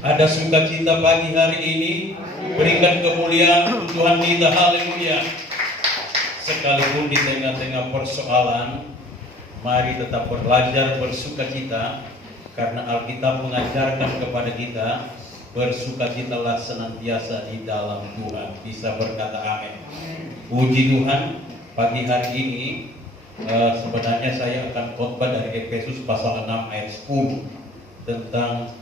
Ada sukacita pagi hari ini. Berikan kemuliaan untuk Tuhan kita. Haleluya. Sekalipun di tengah-tengah persoalan, mari tetap belajar bersukacita, karena Alkitab mengajarkan kepada kita, bersukacitalah senantiasa di dalam Tuhan. Bisa berkata amin. Puji Tuhan. Pagi hari ini sebenarnya saya akan khotbah dari Efesus pasal 6 ayat 10 tentang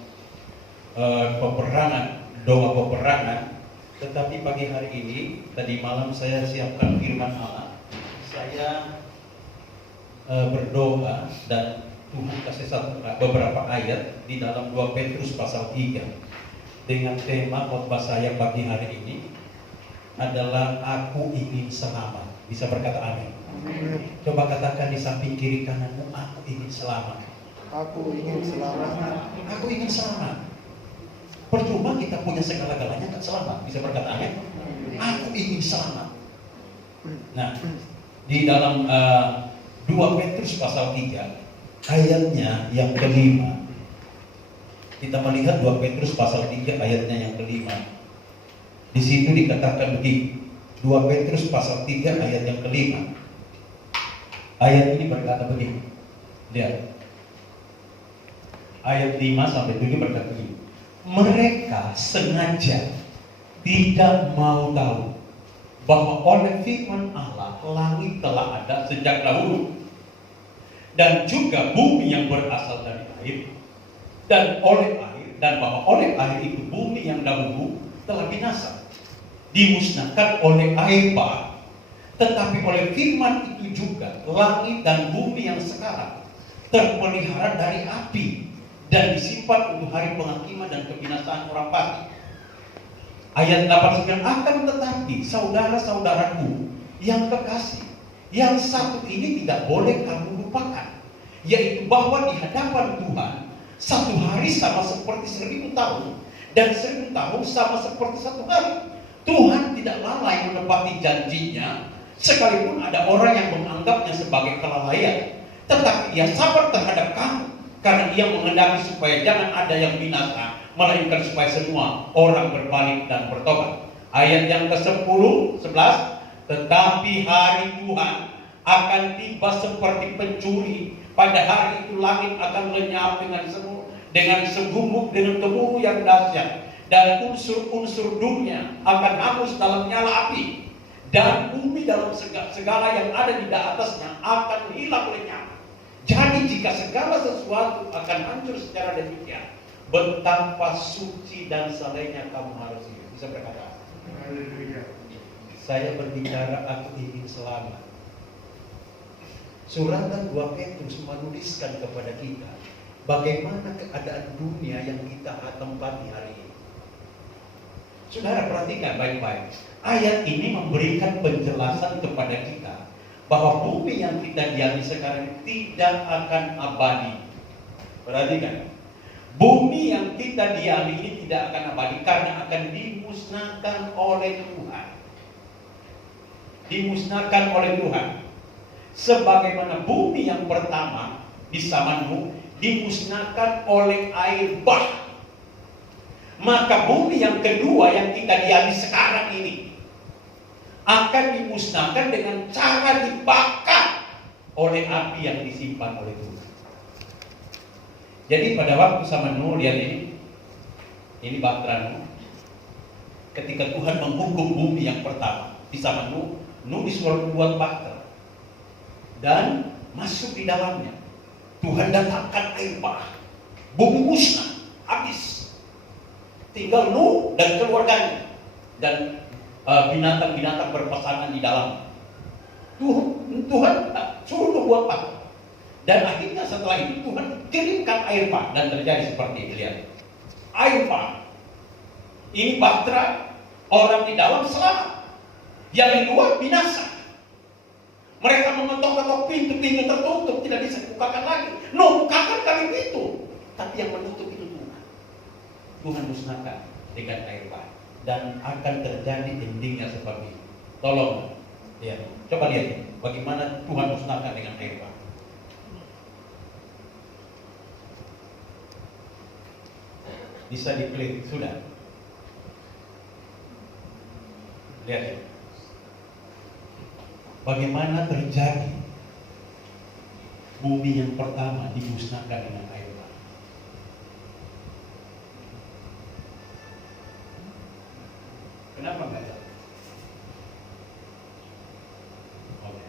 peperangan, doa peperangan. Tetapi pagi hari ini, tadi malam saya siapkan firman Allah. Saya berdoa dan Tuhan kasih beberapa ayat di dalam 2 Petrus pasal 3 dengan tema khotbah saya pagi hari ini adalah aku ingin selamat. Bisa berkata amin. Coba katakan di samping kiri kananmu, aku ingin selamat. Aku ingin selamat. Aku ingin selamat. Percuma kita punya segala-galanya kan selamat. Bisa berkata amin. Aku ingin selamat. Nah, di dalam 2 Petrus pasal 3 ayatnya yang kelima, kita melihat 2 Petrus pasal 3 ayatnya yang kelima. Di situ dikatakan begini, 2 Petrus pasal 3 ayat yang kelima. Ayat ini berkata begini. Lihat. Ayat 5 sampai 7 berkata begini. Mereka sengaja tidak mau tahu bahwa oleh firman Allah langit telah ada sejak dahulu, dan juga bumi yang berasal dari air, dan bahwa oleh air itu bumi yang dahulu telah binasa, dimusnahkan oleh air bah. Tetapi oleh firman itu juga langit dan bumi yang sekarang terpelihara dari api dan disimpan untuk hari penghakiman dan kebinasaan orang pasti. Ayat 89, akan tetapi saudara-saudaraku yang kekasih, yang satu ini tidak boleh kamu lupakan, yaitu bahwa di hadapan Tuhan satu hari sama seperti 1000 tahun, dan 1000 tahun sama seperti satu hari. Tuhan tidak lalai menepati janjinya, sekalipun ada orang yang menganggapnya sebagai kelalaian. Tetapi Ia sabar terhadap kamu, karena Ia menghendaki supaya jangan ada yang binasa, melainkan supaya semua orang berbalik dan bertobat. Ayat yang ke-10, 11, tetapi hari Tuhan akan tiba seperti pencuri. Pada hari itu langit akan lenyap dengan segumuk, dengan gemuruh yang dahsyat, dan unsur-unsur dunia akan hangus dalam nyala api, dan bumi dalam segala yang ada di atasnya akan hilang lenyap. Jadi jika segala sesuatu akan hancur secara demikian, betapa suci dan salehnya kamu harus hidup. Bisa berkata, haleluya. Saya berbicara aku ingin selamat. Suratan 2 Petrus menuliskan kepada kita bagaimana keadaan dunia yang kita tempati hari ini. Saudara perhatikan baik-baik. Ayat ini memberikan penjelasan kepada kita bahwa bumi yang kita diami sekarang tidak akan abadi. Perhatikan. Bumi yang kita diami ini tidak akan abadi karena akan dimusnahkan oleh Tuhan. Dimusnahkan oleh Tuhan. Sebagaimana bumi yang pertama di zaman Nuh dimusnahkan oleh air bah, maka bumi yang kedua yang kita diami sekarang ini akan dimusnahkan dengan cara dibakar oleh api yang disimpan oleh Tuhan. Jadi pada waktu zaman Nuh, lihat ini bahtera Nuh. Ketika Tuhan menghukum bumi yang pertama di zaman Nuh, Nuh disuruh buat bahtera dan masuk di dalamnya. Tuhan datangkan air bah, bumi musnah, habis. Tinggal Nuh dan keluarganya dan binatang-binatang berpasangan di dalam. Tuhan suruh buat apa? Dan akhirnya setelah itu Tuhan kirimkan air bah dan terjadi seperti ini. Lihat, air bah. Ini bahtera, orang di dalam selamat, yang di luar binasa. Mereka mengetok-ketok pintu tertutup, tidak bisa dibukakan lagi. Bukakan kali itu, tapi yang menutup itu Tuhan. Tuhan musnahkan dengan air bah. Dan akan terjadi endingnya seperti itu. Tolong, ya, coba lihat bagaimana Tuhan musnahkan dengan air bah. Bisa diklik, sudah. Lihat ya. Bagaimana terjadi bumi yang pertama dimusnahkan dengan air bah. Kenapa enggak ada? Oke.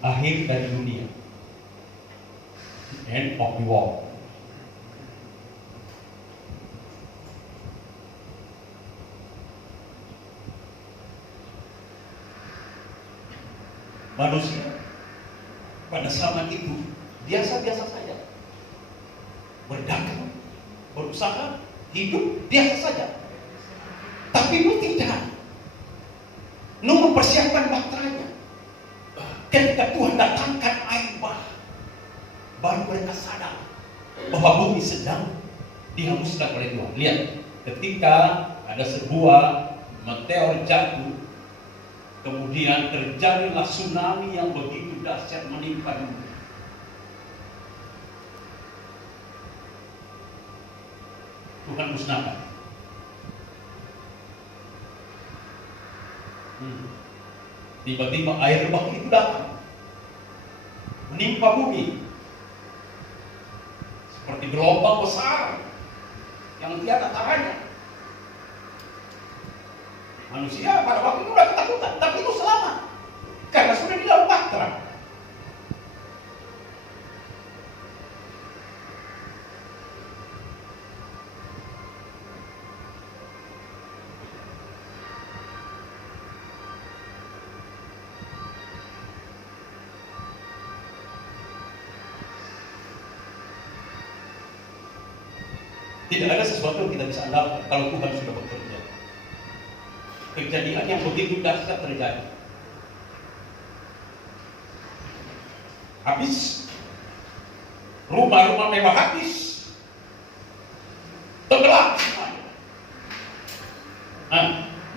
Akhir dari dunia. End of the world. Manusia pada zaman itu biasa-biasa saja, berdagang, berusaha, hidup biasa saja. Tapi Nuh tidak. Nuh mempersiapkan bakteranya. Ketika Tuhan datangkan air bah, baru mereka sadar bahwa bumi sedang dihanguskan oleh Tuhan. Lihat, ketika ada sebuah meteor jatuh, kemudian terjadilah tsunami yang begitu dahsyat menimpa dunia. Tuhan musnahkan. Tiba-tiba air bah itu datang, menimpa bumi seperti gelombang besar yang tiada taranya. Manusia pada waktu itu sudah ketakutan, tapi itu selamat karena sudah di dalam bahtera. Tidak ada sesuatu yang kita bisa andalkan kalau Tuhan sudah bekerja. Kejadian yang begitu dahsyat terjadi. Habis, rumah-rumah mewah habis, tenggelam semuanya.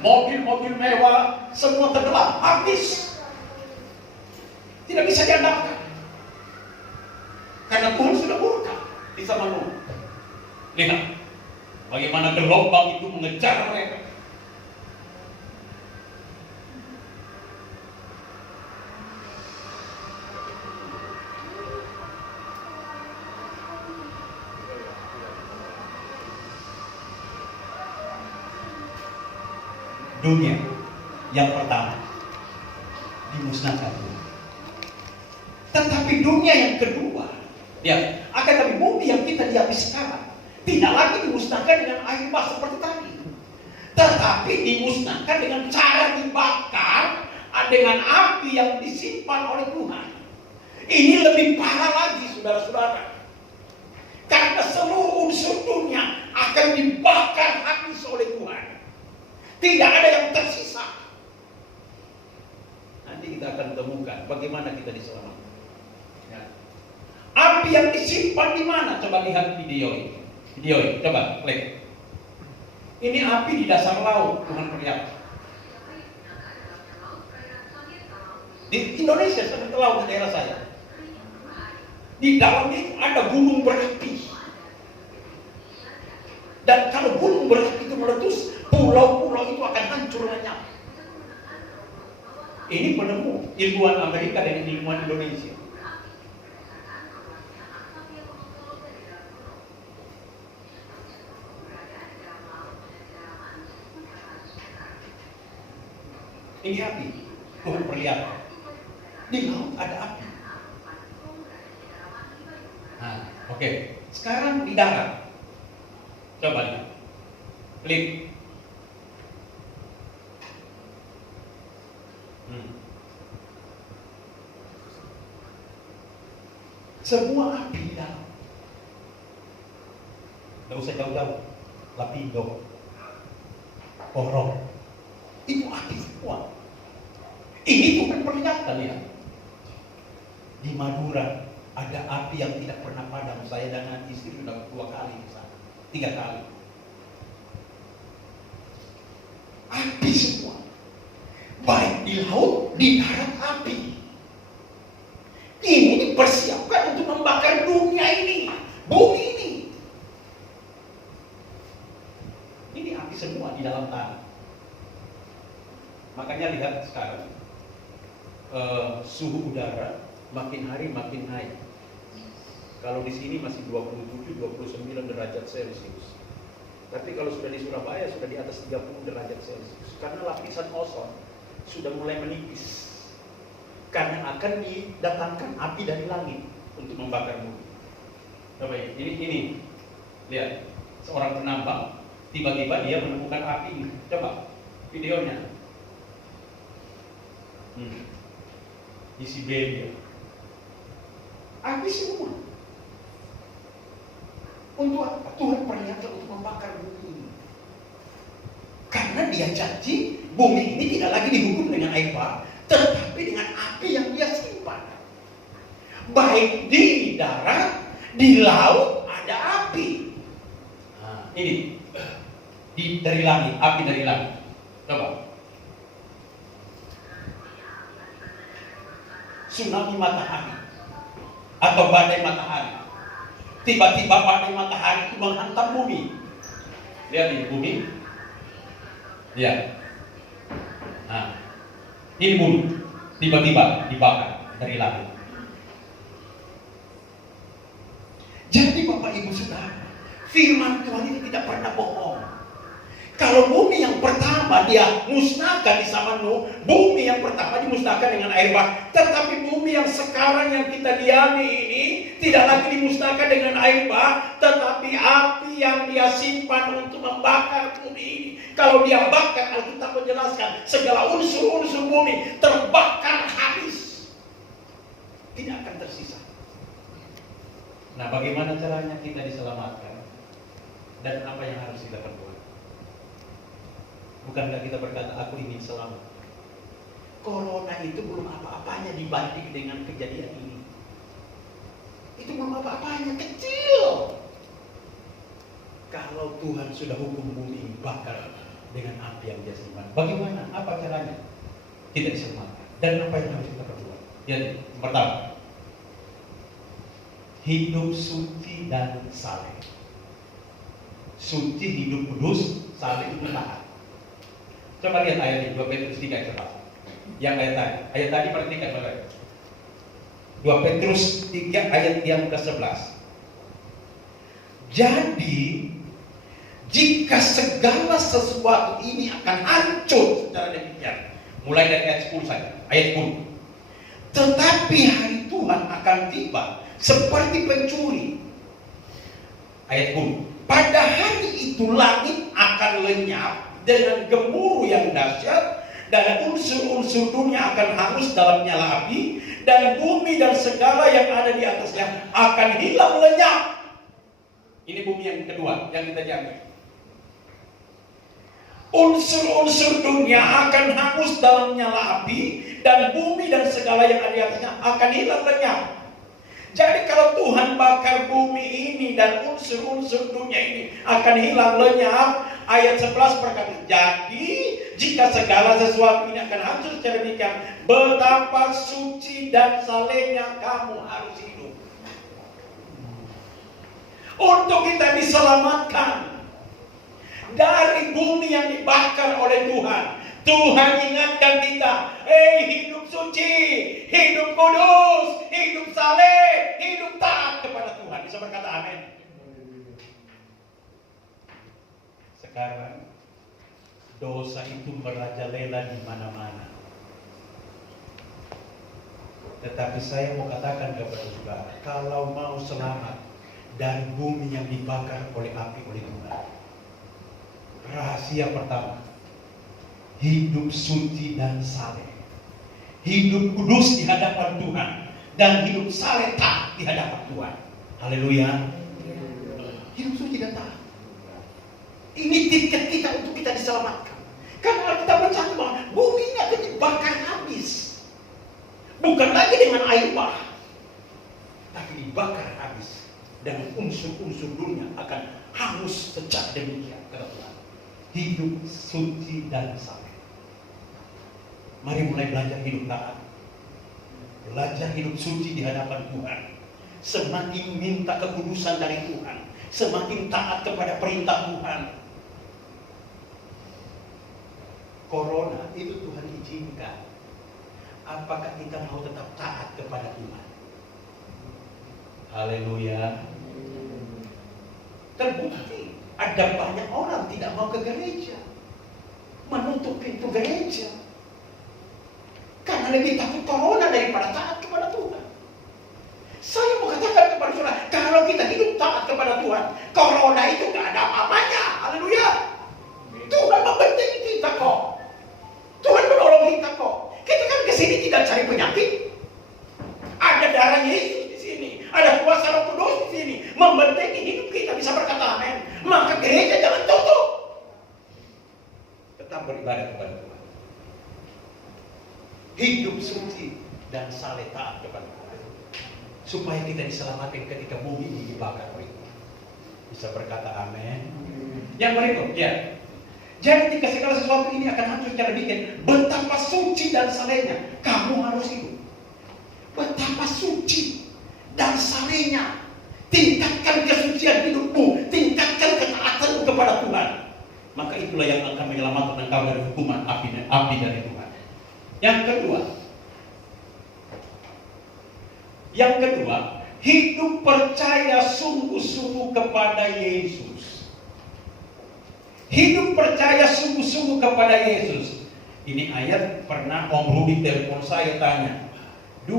Mobil-mobil mewah semua tenggelam, habis. Tidak bisa diandalkan. Karena Tuhan sudah murka di zaman Nuh. Lihat bagaimana gelombang itu mengejar mereka. Dunia yang pertama dimusnahkan. Tetapi dunia yang kedua, ya, akan tapi bumi yang kita lihat sekarang tidak lagi dimusnahkan dengan air bah seperti tadi, tetapi dimusnahkan dengan cara dibakar dengan api yang disimpan oleh Tuhan. Ini lebih parah lagi, saudara-saudara, karena seluruh unsur dunia akan dibakar habis oleh Tuhan. Tidak ada yang tersisa. Nanti kita akan temukan bagaimana kita diselamatkan. Ya. Api yang disimpan di mana? Coba lihat video ini. Video ini, coba klik. Ini api di dasar laut, Tuhan perlihatkan. Di Indonesia, sampai ke laut di daerah saya. Di dalamnya itu ada gunung berapi. Dan kalau gunung berapi itu meletus, pulau-pulau itu akan hancur lenyap. Ini penemu ilmuwan Amerika dan ilmuwan Indonesia. Ini api, Tuhan perlihatkan. Di laut ada api. Nah, oke. Sekarang di darat. Coba lihat. Klik. Semua api di dalam. Tidak usah jauh-jauh. Lapindo, Porong, itu api semua. Ini bukan peringatan ya. Di Madura ada api yang tidak pernah padam. Saya dan istri sudah 2 kali di sana, 3 kali. Api semua. Baik di laut, di darat api. Ini dipersiapkan untuk membakar dunia. Makanya lihat sekarang suhu udara makin hari makin naik. Kalau di sini masih 27-29 derajat Celcius. Tapi kalau sudah di Surabaya sudah di atas 30 derajat Celcius. Karena lapisan ozon sudah mulai menipis. Karena akan didatangkan api dari langit untuk membakar bumi. Coba ini lihat, seorang penambang tiba-tiba dia menemukan api. Coba videonya. Di Siberia. Api semua. Untuk apa? Tuhan pernihatkan untuk membakar bumi ini. Karena dia janji bumi ini tidak lagi dihukum dengan air bah, tetapi dengan api yang dia simpan. Baik di darat, di laut ada api. Nah, ini dari langit, api dari langit. Coba. Tsunami matahari atau badai matahari. Tiba-tiba badai matahari itu menghantam bumi. Lihat ini bumi. Lihat. Nah, ini bumi. Tiba-tiba dibakar dari langit. Jadi Bapak Ibu Saudara, firman Tuhan ini tidak pernah bohong. Kalau bumi yang pertama dia musnahkan di zaman Nuh, bumi yang pertama dimusnahkan dengan air bah. Tetapi bumi yang sekarang yang kita diami ini tidak lagi dimusnahkan dengan air bah, tetapi api yang dia simpan untuk membakar bumi ini. Kalau dia bakar, Alkitab menjelaskan segala unsur-unsur bumi terbakar habis, tidak akan tersisa. Nah, bagaimana caranya kita diselamatkan? Dan apa yang harus kita perbuat? Bukankah kita berkata, aku ingin selamat? Corona itu belum apa-apanya dibanding dengan kejadian ini. Itu belum apa-apanya, kecil. Kalau Tuhan sudah hukum bumi ini bakar dengan api yang dia simpan, bagaimana? Apa caranya kita diselamatkan? Dan apa yang harus kita perbuat? Jadi, yang pertama, hidup suci dan saleh. Suci, hidup kudus, saleh itu taat. Coba lihat ayat ini, 2 Petrus 3 coba. Yang ayat tadi perhatikan Bapak. 2 Petrus 3 ayat yang ke-11. Jadi, jika segala sesuatu ini akan hancur secara demikian, mulai dari ayat 10 saja, ayat 10. Tetapi hari Tuhan akan tiba seperti pencuri. Ayat 10. Pada hari itu langit akan lenyap dengan gemuruh yang dahsyat, dan unsur-unsur dunia akan hangus dalam nyala api, dan bumi dan segala yang ada di atasnya akan hilang lenyap. Ini bumi yang kedua yang kita jamin. Unsur-unsur dunia akan hangus dalam nyala api, dan bumi dan segala yang ada di atasnya akan hilang lenyap. Jadi kalau Tuhan bakar bumi ini dan unsur-unsur dunia ini akan hilang lenyap, ayat 11 berkata, jadi jika segala sesuatu ini akan hancur secara demikian, betapa suci dan salehnya kamu harus hidup. Untuk kita diselamatkan dari bumi yang dibakar oleh Tuhan, Tuhan ingatkan kita, hidup suci, hidup kudus, hidup saleh, hidup taat kepada Tuhan. Bisa berkata amin. Sekarang dosa itu merajalela di mana-mana. Tetapi saya mau katakan kepada saudara, kalau mau selamat dari bumi yang dibakar oleh api oleh Tuhan, rahasia pertama, hidup suci dan saleh, hidup kudus di hadapan Tuhan, dan hidup saleh taat di hadapan Tuhan. Haleluya. Hidup suci dan taat. Ini tiket kita untuk kita diselamatkan. Karena kita berkata bahwa bumi ini akan dibakar habis, bukan lagi dengan air bah, tapi dibakar habis, dan unsur-unsur dunia akan hangus secara demikian, kata Tuhan. Hidup suci dan saleh. Mari mulai belajar hidup taat, belajar hidup suci di hadapan Tuhan. Semakin minta kekudusan dari Tuhan, semakin taat kepada perintah Tuhan. corona itu Tuhan izinkan. Apakah kita mau tetap taat kepada Tuhan? Haleluya. Terbukti ada banyak orang tidak mau ke gereja, menutup pintu gereja karena lebih takut corona daripada taat kepada Tuhan. Saya mau katakan kepada saudara, kalau kita hidup taat kepada Tuhan, corona itu gak ada apa-apanya. Haleluya. Tuhan membentengi kita kok. Tuhan menolong kita kok. Kita kan kesini tidak cari penyakit. Ada darah Yesus di sini, ada kuasa Roh Kudus di sini, membentengi hidup kita. Bisa berkata amin. Maka gereja jangan tutup. Tetap beribadah kepada Tuhan. Hidup suci dan saleh taat kepada Tuhan, supaya kita diselamatkan ketika bumi ini dibakar oleh Tuhan. Bisa berkata amin. Yang berikut, ya. Jadi jika segala sesuatu ini akan hancur secara bikin, betapa suci dan salehnya kamu harus hidup. Betapa suci dan salehnya. Tingkatkan kesucian hidupmu, tingkatkan ketaatanmu kepada Tuhan. Maka itulah yang akan menyelamatkan engkau dari hukuman api dari Tuhan. Yang kedua, hidup percaya sungguh-sungguh kepada Yesus. Hidup percaya sungguh-sungguh kepada Yesus. Ini ayat pernah Om Rudi telepon saya tanya. 2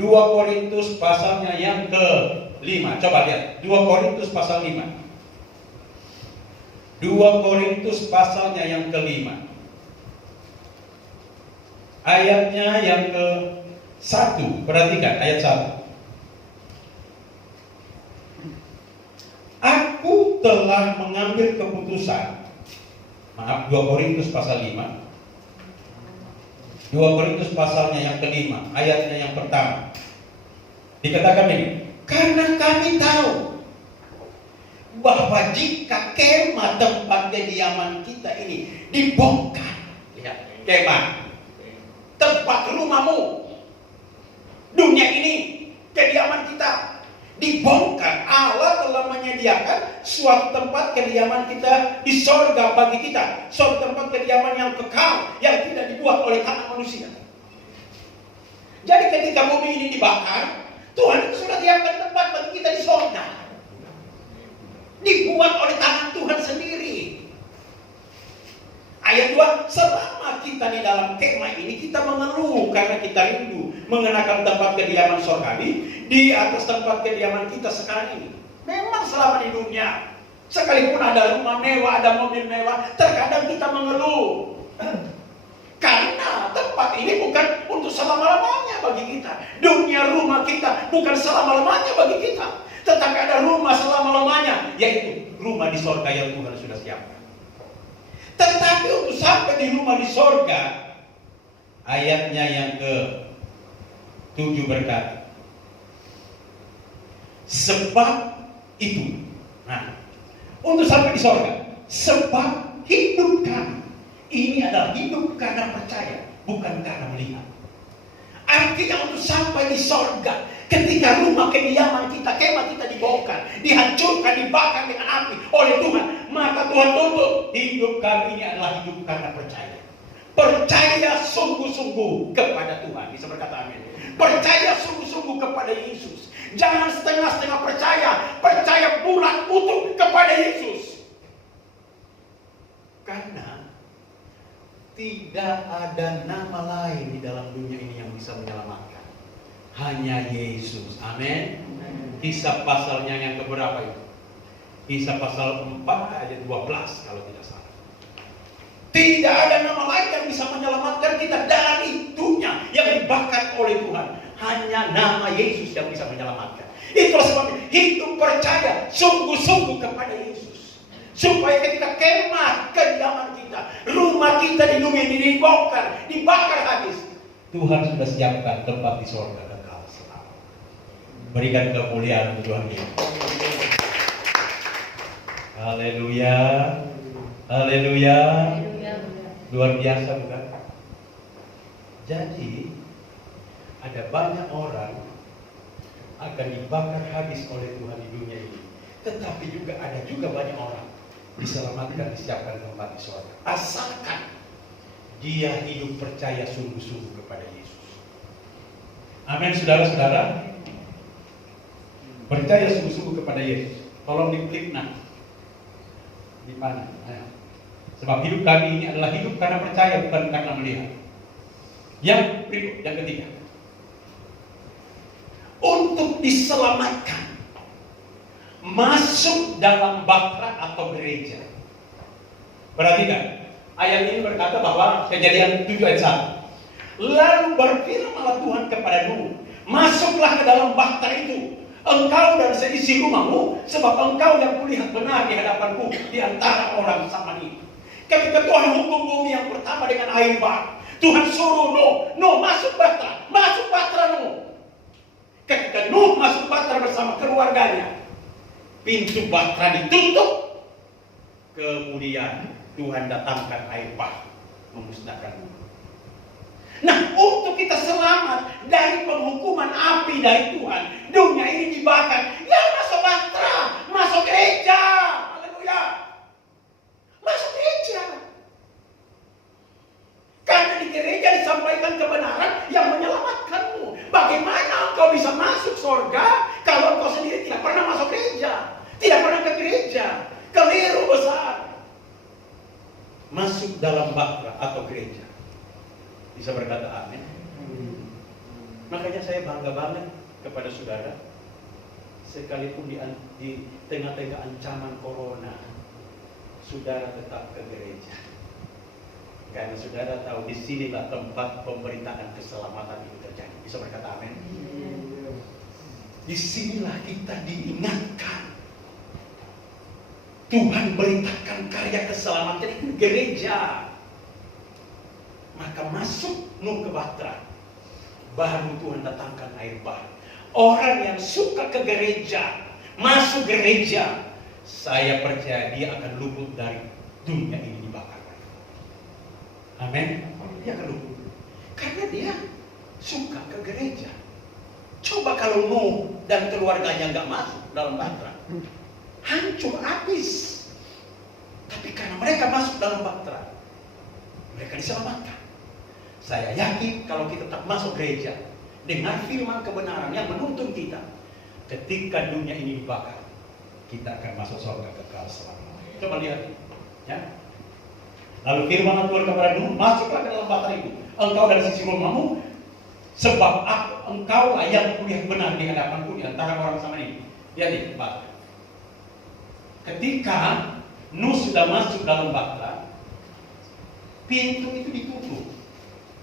Korintus pasalnya yang ke-5. Coba lihat, 2 Korintus pasal 5. 2 Korintus pasalnya yang ke-5. Ayatnya yang ke-1. Perhatikan ayat 1. Aku telah mengambil keputusan. Maaf, 2 Korintus pasal 5. 2 Korintus pasalnya yang ke-5, ayatnya yang pertama. Dikatakan ini, karena kami tahu bahwa jika kemah tempat kediaman kita ini dibongkar, lihat, kemah, tempat rumahmu, dunia ini, kediaman kita dibongkar. Allah telah menyediakan suatu tempat kediaman kita di sorga bagi kita, suatu tempat kediaman yang kekal, yang tidak dibuat oleh tangan manusia. Jadi ketika bumi ini dibakar, Tuhan itu sudah siapkan tempat bagi kita di sorga, dibuat oleh tangan Tuhan sendiri. Ayat 2, selama kita di dalam kemah ini, kita mengeluh karena kita rindu mengenakan tempat kediaman sorgawi di atas tempat kediaman kita sekarang ini. Memang selama di dunia, sekalipun ada rumah mewah, ada mobil mewah, terkadang kita mengeluh karena tempat ini bukan untuk selama-lamanya bagi kita. Dunia rumah kita bukan selama-lamanya bagi kita, tetapi ada rumah selama-lamanya, yaitu rumah di sorga yang Tuhan sudah siapkan. Tetapi untuk sampai di rumah di sorga, ayatnya yang ke-7 berkata, sebab itu, nah, untuk sampai di sorga, sebab hidup kami ini adalah hidup karena percaya, bukan karena melihat. Artinya untuk sampai di sorga, ketika rumah kediaman kita, kemah kita dibongkar, dihancurkan, dibakar dengan api oleh Tuhan, maka Tuhan tuntut hidup kami ini adalah hidup karena percaya. Percaya sungguh-sungguh kepada Tuhan. Bisa berkata amin. Percaya sungguh-sungguh kepada Yesus. Jangan setengah-setengah percaya. Percaya bulat utuh kepada Yesus. Karena tidak ada nama lain di dalam dunia ini yang bisa menyelamatkan. Hanya Yesus. Amin. Kisah pasalnya yang keberapa itu? Kisah pasal 4 ayat 12 kalau tidak salah. Tidak ada nama lain yang bisa menyelamatkan kita dari dunia yang dibakar oleh Tuhan. Hanya nama Yesus yang bisa menyelamatkan. Itulah sebabnya hidup percaya sungguh-sungguh kepada Yesus. Supaya ketika kemah kediaman kita, rumah kita di dunia ini dibakar habis, Tuhan sudah siapkan tempat di sorga kekal selalu. Berikan kemuliaan untuk Tuhan kita. Haleluya. Haleluya. Luar biasa bukan? Jadi ada banyak orang akan dibakar habis oleh Tuhan di dunia ini. Tetapi juga ada juga banyak orang diselamatkan, disiapkan tempat di surga. Asalkan dia hidup percaya sungguh-sungguh kepada Yesus. Amin, saudara-saudara. Percaya sungguh-sungguh kepada Yesus. Tolong diklik di mana? Sebab hidup kami ini adalah hidup karena percaya, bukan karena melihat. Yang ketiga, untuk diselamatkan, masuk dalam bahtera atau gereja. Perhatikan, ayat ini berkata bahwa Kejadian 7 ayat 1. Lalu berfirmanlah Tuhan kepada Nuh, masuklah ke dalam bahtera itu, engkau dan seisi rumahmu, sebab engkau yang kulihat benar di hadapanku di antara orang zaman ini. Ketika Tuhan hukum bumi yang pertama dengan air bah, Tuhan suruh Nuh masuk bahtera, Nuh. Ketika Nuh masuk bahtera bersama keluarganya, pintu bahtera ditutup. Kemudian Tuhan datangkan air bah, memusnahkan Nuh. Nah, untuk kita selamat dari penghukuman api dari Tuhan, dunia ini dibakar, ya masuk bahtera, masuk gereja. Haleluya. Masuk gereja. Karena di gereja disampaikan kebenaran yang menyelamatkanmu. Bagaimana engkau bisa masuk surga kalau engkau sendiri tidak pernah masuk gereja, tidak pernah ke gereja? Keliru besar. Masuk dalam bahtera atau gereja. Bisa berkata amin. Makanya saya bangga banget kepada saudara. Sekalipun di tengah-tengah ancaman corona, saudara tetap ke gereja. Karena saudara tahu disinilah tempat pemberitaan keselamatan itu terjadi. Bisa berkata amin. Disinilah kita diingatkan. Tuhan beritakan karya keselamatan itu gereja. Maka masuk Nuh ke bahtera, baru Tuhan datangkan air bah. Orang yang suka ke gereja, masuk gereja, saya percaya dia akan luput dari dunia ini dibakar. Amin. Dia akan luput karena dia suka ke gereja. Coba kalau Nuh dan keluarganya nggak masuk dalam bahtera, hancur habis. Tapi karena mereka masuk dalam bahtera, mereka diselamatkan. Saya yakin kalau kita tetap masuk gereja dengan firman kebenaran yang menuntun kita, ketika dunia ini dibakar, kita akan masuk surga kekal selamanya. Coba lihat, ya. Lalu firman Tuhan kepada Nuh, masuklah ke dalam bahtera itu, engkau dan sisi rumahmu, sebab engkau lah yang kulihat benar di hadapanku di antara orang sama ini. Lihat ini, Pak. Ketika Nuh sudah masuk dalam bahtera, pintu itu ditutup.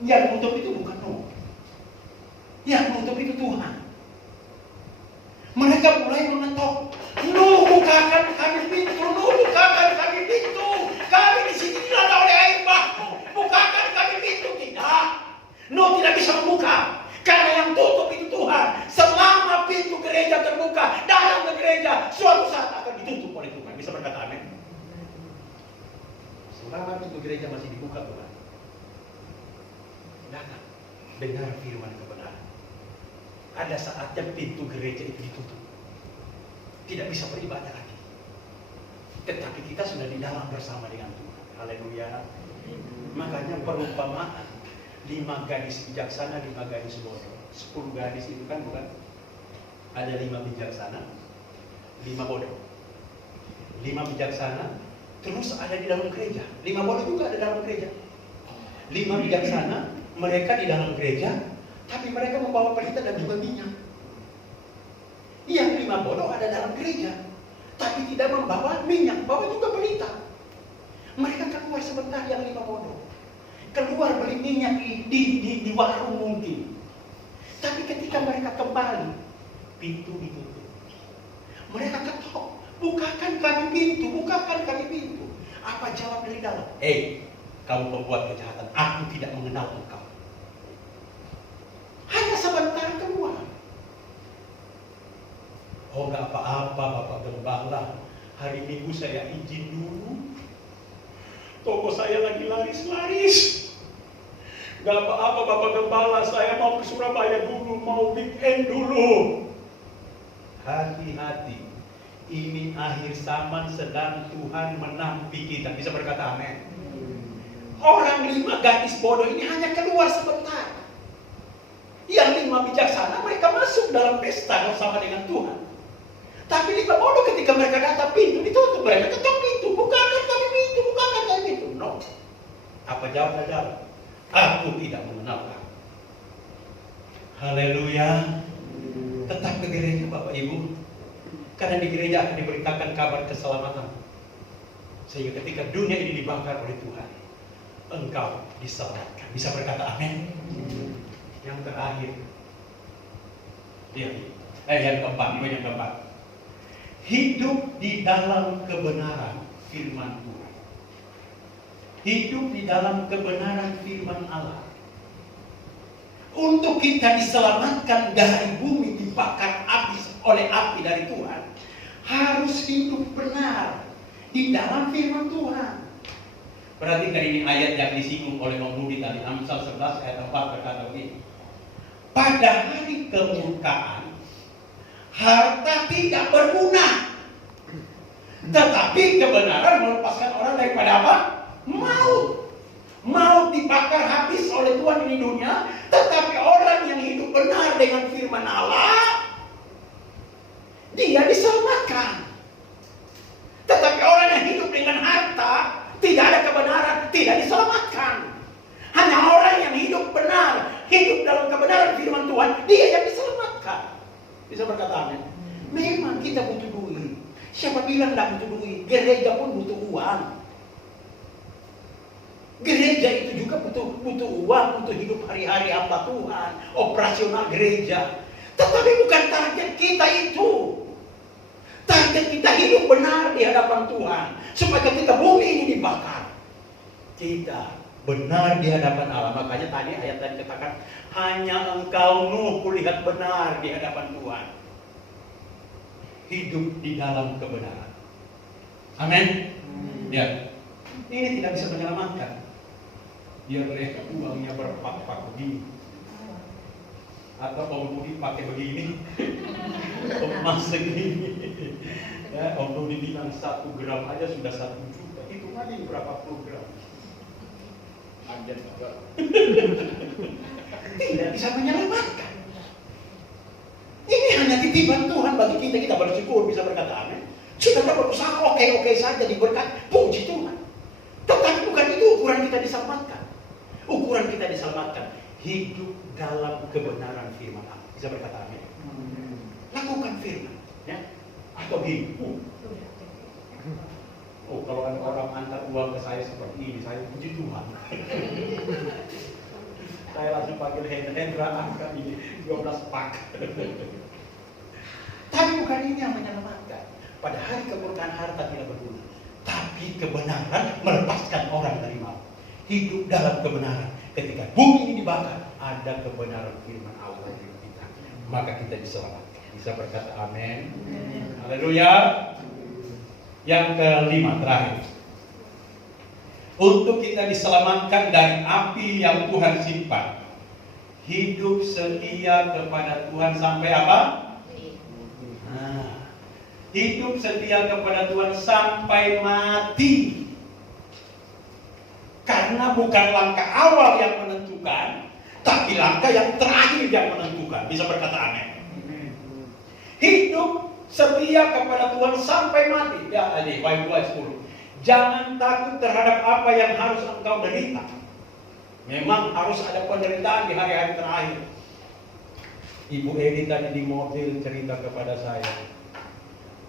Yang menutup itu bukan Nuh. Yang menutup itu Tuhan. Mereka mulai mengetok, Nuh bukakan kami pintu, Nuh bukakan kami pintu. Kami di sini dilanda oleh air bah. Bukakan kami pintu. Tidak. Nuh tidak bisa membuka. Karena yang tutup itu Tuhan. Selama pintu gereja terbuka, datang ke gereja, suatu saat akan ditutup oleh Tuhan. Bisa berkata amin. Selama pintu gereja masih dibuka Tuhan, datang, dengar firman kebenaran. Ada saatnya pintu gereja itu ditutup, tidak bisa beribadah lagi. Tetapi kita sudah di dalam bersama dengan Tuhan. Haleluya. Makanya perumpamaan 5 gadis bijaksana, 5 gadis bodoh. 10 gadis itu kan bukan? Ada 5 bijaksana, 5 bodoh. 5 bijaksana terus ada di dalam gereja. 5 bodoh juga ada dalam gereja. 5 bijaksana, mereka di dalam gereja, tapi mereka membawa pelita dan juga minyak. Yang 5 bodoh ada dalam gereja, tapi tidak membawa minyak, bawa juga pelita. Mereka keluar sebentar yang 5 bodoh. Keluar beli minyak di warung mungkin. Tapi ketika mereka kembali, pintu ditutup. Mereka ketok, bukakan kami pintu, bukakan kami pintu. Apa jawab dari dalam? Kamu pembuat kejahatan, aku tidak mengenal engkau. Hanya sebentar keluar. Oh, nggak apa-apa Bapak Gembala, hari Minggu saya izin dulu. Toko saya lagi laris-laris. Nggak apa-apa Bapak Gembala, saya mau ke Surabaya dulu, mau weekend dulu. Hati-hati, Ini akhir zaman sedang Tuhan menampi kita. Bisa berkata amin. Orang 5 gadis bodoh ini hanya keluar sebentar. Yang 5 bijaksana mereka masuk dalam pesta bersama dengan Tuhan. Tapi 5 bodoh ketika mereka datang pintu ditutup. Mereka ketok pintu. Bukakan kami pintu, bukakan kami pintu. No. Apa jawabnya? Aku tidak mengenal kamu. Haleluya. Tetap ke gereja Bapak Ibu. Karena di gereja akan diberitakan kabar keselamatan. Sehingga ketika dunia ini dibakar oleh Tuhan, engkau diselamatkan. Bisa berkata amin. Yang terakhir, yang keempat. Hidup di dalam kebenaran firman Tuhan. Hidup di dalam kebenaran firman Allah. Untuk kita diselamatkan dari bumi dibakar habis oleh api dari Tuhan, harus hidup benar di dalam firman Tuhan. Perhatikan ini ayat yang disinggung oleh Om Rudi tadi, Amsal 11 ayat 4 berkata begini. Pada hari kemurkaan, harta tidak berguna, tetapi kebenaran melepaskan orang daripada apa? Maut. Maut dibakar habis oleh Tuhan ini dunia, tetapi orang yang hidup benar dengan firman Allah, dia diselamatkan. Tetapi orang yang hidup dengan harta, tidak ada kebenaran, tidak diselamatkan. Hanya orang yang hidup benar, hidup dalam kebenaran firman Tuhan, dia yang diselamatkan. Bisa berkata amin. Memang kita butuh duit. Siapa bilang tidak butuh duit? Gereja pun butuh uang. Gereja itu juga butuh uang untuk hidup hari-hari hamba Tuhan, operasional gereja. Tetapi bukan target kita itu. Target kita hidup benar di hadapan Tuhan, supaya ketika bumi ini dibakar, kita benar di hadapan Allah. Makanya tadi ayat tadi katakan, hanya engkau Nuh kulihat benar di hadapan Tuhan. Hidup di dalam kebenaran. Amin. Ya. Ini tidak bisa menyelamatkan. Biar mereka uangnya berpak-pak begini, atau Om Rudi pakai begini, emas segini. Ya, Om Rudi bilang 1 gram aja sudah 1 juta. Itu aja berapa puluh gram. Anjir juga. Tidak bisa menyelamatkan. Ini hanya titipan Tuhan bagi kita. Kita bersyukur bisa berkata amin. Sudah berusaha oke saja diberkati, puji Tuhan. Tetapi bukan itu ukuran kita diselamatkan. Ukuran kita diselamatkan hidup dalam kebenaran firman Allah. Bisa berkata amin. Lakukan firman, ya. Atau gini. Kalau ada orang antar uang ke saya seperti ini, saya puji Tuhan. Saya langsung panggil Hendra angkat ini 12 pak. Tapi bukan ini yang menyelamatkan. Pada hari kemurkaan harta tidak berguna, tapi kebenaran melepaskan orang dari maut. Hidup dalam kebenaran. Ketika bumi ini dibakar, ada kebenaran firman Allah di kita, maka kita diselamatkan. Bisa berkata amin. Haleluya. Yang kelima terakhir, untuk kita diselamatkan dari api yang Tuhan simpan, hidup setia kepada Tuhan sampai apa? Hidup setia kepada Tuhan sampai mati. Karena bukan langkah awal yang menentukan, tapi langkah yang terakhir yang menentukan. Bisa berkata amin. Hidup setia kepada Tuhan sampai mati. Ya, tadi Wahyu 10. Jangan takut terhadap apa yang harus engkau derita. Memang harus ada penderitaan di hari-hari terakhir. Ibu Edi tadi di mobil cerita kepada saya,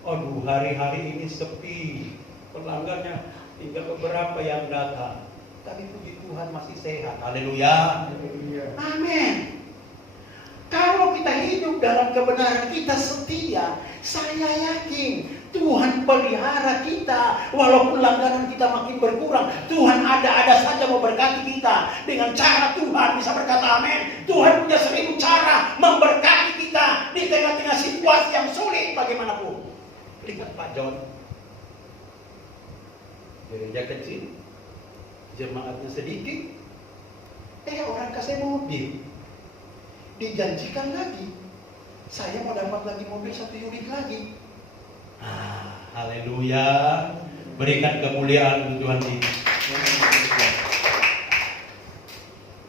aduh, hari-hari ini sepi, pelanggannya tinggal beberapa yang datang. Tapi puji Tuhan masih sehat. Haleluya. Amin. Kalau kita hidup dalam kebenaran, kita setia, saya yakin Tuhan pelihara kita. Walaupun langganan kita makin berkurang, Tuhan ada saja memberkati kita dengan cara Tuhan. Bisa berkata amin. Tuhan punya 1000 cara memberkati kita di tengah-tengah situasi yang sulit bagaimanapun. Lihat Pak John, gereja kecil, jemaatnya sedikit, orang kasih mobil, dijanjikan lagi, saya mau dapat lagi mobil 1 unit lagi. Haleluya. Berikan kemuliaan untuk Tuhan kita.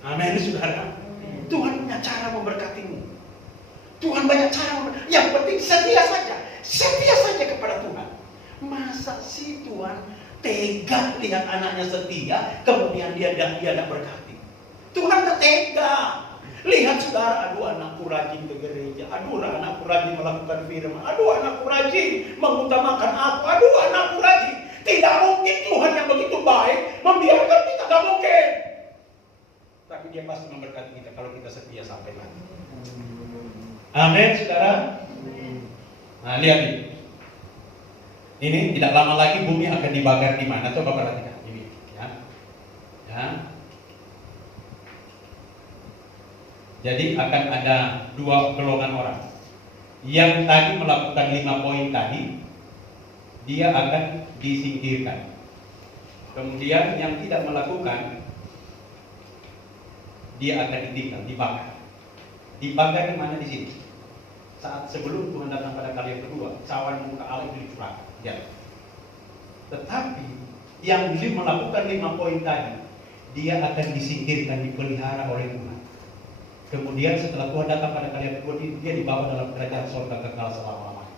Amin, saudara. Tuhan punya cara memberkatimu. Tuhan banyak cara. Yang penting setia saja. Setia saja kepada Tuhan. Masa sih Tuhan tega lihat anaknya setia, kemudian dia tidak berkati? Tuhan tak tega. Lihat saudara, aduh anakku rajin ke gereja, aduh anakku rajin melakukan firman, aduh anakku rajin mengutamakan aku, aduh anakku rajin. Tidak mungkin Tuhan yang begitu baik membiarkan kita, tidak mungkin. Tapi dia pasti memberkati kita kalau kita setia sampai mati. Amin, saudara. Nah, lihat ini. Ini tidak lama lagi bumi akan dibakar di mana? Coba perhatikan ini, ya. Ya. Jadi akan ada dua golongan orang. Yang tadi melakukan 5 poin tadi, dia akan disingkirkan. Kemudian yang tidak melakukan, dia akan ditinggal, dibakar. Dibakar di mana? Di sini. Saat sebelum Tuhan datang pada kali yang kedua, cawan muka Allah itu dicurahkan. Ya. Tetapi yang melakukan 5 poin tadi, dia akan disingkirkan, dipelihara oleh Tuhan. Kemudian setelah Tuhan datang pada kali yang kedua, dia dibawa dalam kerajaan surga kekal selama-lamanya.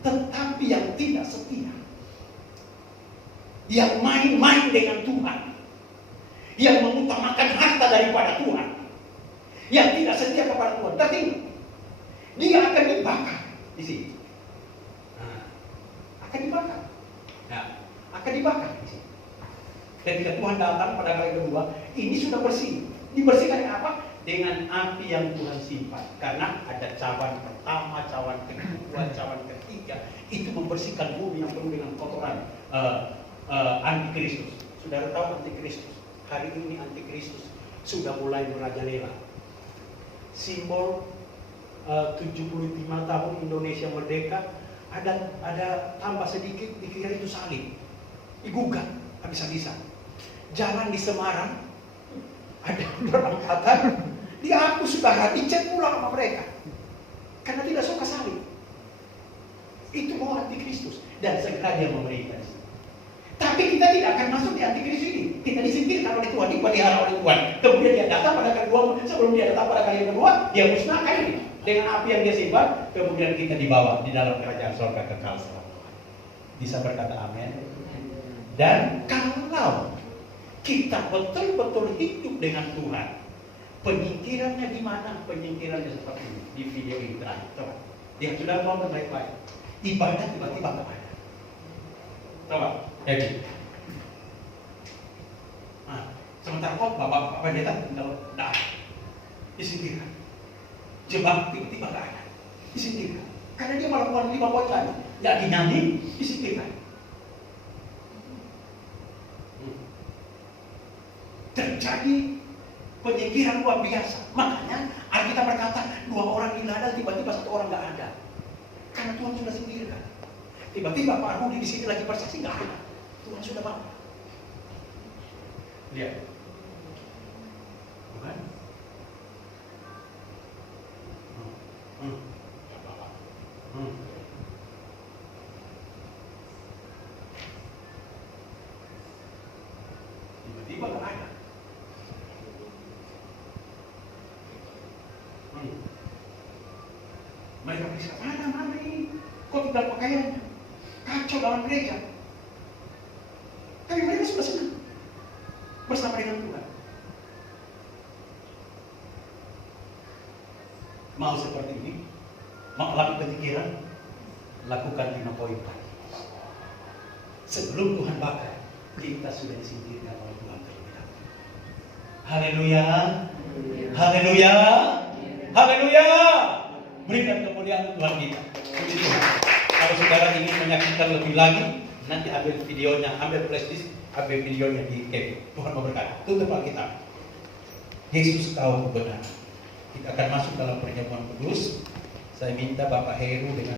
Tetapi yang tidak setia, yang main-main dengan Tuhan, yang mengutamakan harta daripada Tuhan, yang tidak setia kepada Tuhan, tertinggal. Dia akan dibakar di sini. Akan dibakar. Nah, akan dibakar di sini. Ketika Tuhan datang pada kali kedua, ini sudah bersih. Dibersihkan dengan apa? Dengan api yang Tuhan simpan. Karena ada cawan pertama, cawan kedua, cawan ketiga. Itu membersihkan bumi yang penuh dengan kotoran antikristus. Saudara tahu antikristus? Hari ini antikristus sudah mulai merajalela. Simbol 75 tahun Indonesia merdeka, ada tambah sedikit, dikira itu salib, digugat habis-habisan. Jalan di Semarang ada berangkatan, dihapus sudah, dicek ulang sama mereka karena tidak suka salib. Itu mau antikristus dan segera dia memberikan. Tapi kita tidak akan masuk di antikristus ini. Kita disingkirkan oleh Tuhan, dipelihara oleh Tuhan. Kemudian dia datang pada kali kedua, sebelum dia datang pada kali yang kedua, dia musnahkan ini dengan api yang dia simpan. Kemudian kita dibawa di dalam kerajaan surga kekal selama-lamanya. Bisa berkata amin. Dan kalau kita betul-betul hidup dengan Tuhan, penyingkirannya di mana? Penyingkirannya seperti ini di video ini terakhir. Coba, dia sudah nonton baik-baik. Ibadah tiba-tiba nggak ada. Coba, jadi. Nah, sementara bapak pendeta tinggal dah disingkirkan. Jebak tiba-tiba nggak ada, disingkirkan. Karena dia melakukan 5 poin tadi, nggak dinyanyi, disingkirkan. Terjadi penyingkiran luar biasa. Makanya Alkitab berkata 2 orang di ladang, tiba-tiba 1 orang nggak ada. Karena Tuhan sudah singkirkan. Tiba-tiba Pak Rudi di sini lagi bersaksi nggak ada. Tuhan sudah bawa. Lihat, bukan? Tiba-tiba nggak ada. Mereka bisa mana ini? Kok tinggal pakaiannya? Kacau dalam gereja. Tapi mereka sudah senang bersama dengan Tuhan. Mau seperti ini? Mau lakukan pikiran? Lakukan 5 poin tadi. Sebelum Tuhan bakar, kita sudah disingkirkan oleh Tuhan terlebih dahulu. Haleluya. Haleluya. Haleluya. Berikan kemuliaan Tuhan kita. Puji Tuhan. Kalau saudara ingin menyaksikan lebih lagi, nanti ambil videonya, ambil flash disk, ambil videonya di KP. Tuhan memberkati. Tutup Alkitab. Yesus tahu kebenaran. Kita akan masuk dalam perjamuan kudus. Saya minta Bapak Heru dengan